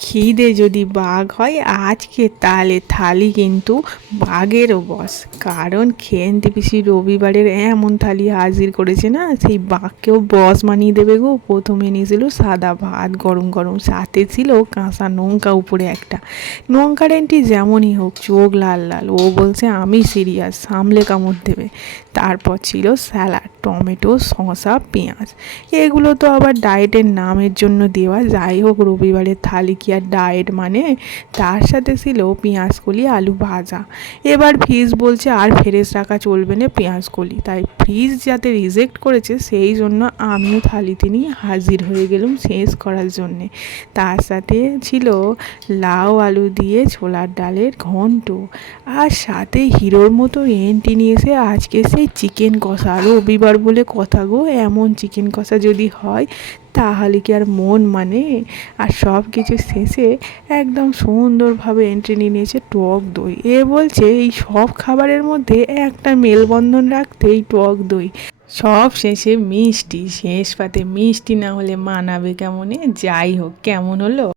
খিদে যদি বাঘ হয় আজকে তাহলে থালি কিন্তু বাঘেরও বস। কারণ খেন্তি পিসি রবিবারের এমন থালি হাজির করেছে না, সেই বাঘকেও বস বানিয়ে দেবে গো। প্রথমে নিয়েছিল সাদা ভাত গরম গরম, সাথে ছিল কাঁচা লঙ্কা উপরে একটা। লঙ্কার এন্টি যেমনই হোক চোখ লাল লাল, ও বলছে আমি সিরিয়াস, সামলে কামড় দেবে। তারপর ছিল স্যালাড, টমেটো শসা পেঁয়াজ। এগুলো তো আবার ডায়েটের নামের জন্য দেওয়া, যাই হোক রবিবারের থালি কি আর ডায়েট মানে। তার সাথে ছিল পেঁয়াজ কলি আলু ভাজা। এবার ফ্রিজ বলছে আর ফ্রেশ রাখা চলবে না পেঁয়াজ কলি, তাই ফ্রিজ যাতে রিজেক্ট করেছে সেই জন্য আমিও থালিতে নিয়ে হাজির হয়ে গেলাম শেষ করার জন্যে। তার সাথে ছিল লাউ আলু দিয়ে ছোলার ডালের ঘন্ট, আর সাথে হিরোর মতো এন্টি নিয়েছে আজকে সেই চিকেন কষা। রবিবার বলে কথা গো, এমন চিকেন কষা যদি হয় তাহলে কি আর মন মানে। আর সব কিছু শেষে একদম সুন্দরভাবে এন্ট্রি নিয়ে নিয়েছে টক দই। এ বলছে এই সব খাবারের মধ্যে একটা মেলবন্ধন রাখতে এই টক দই। সব শেষে মিষ্টি, শেষ পাতে মিষ্টি না হলে মানাবে কেমনে। যাই হোক, কেমন হলো?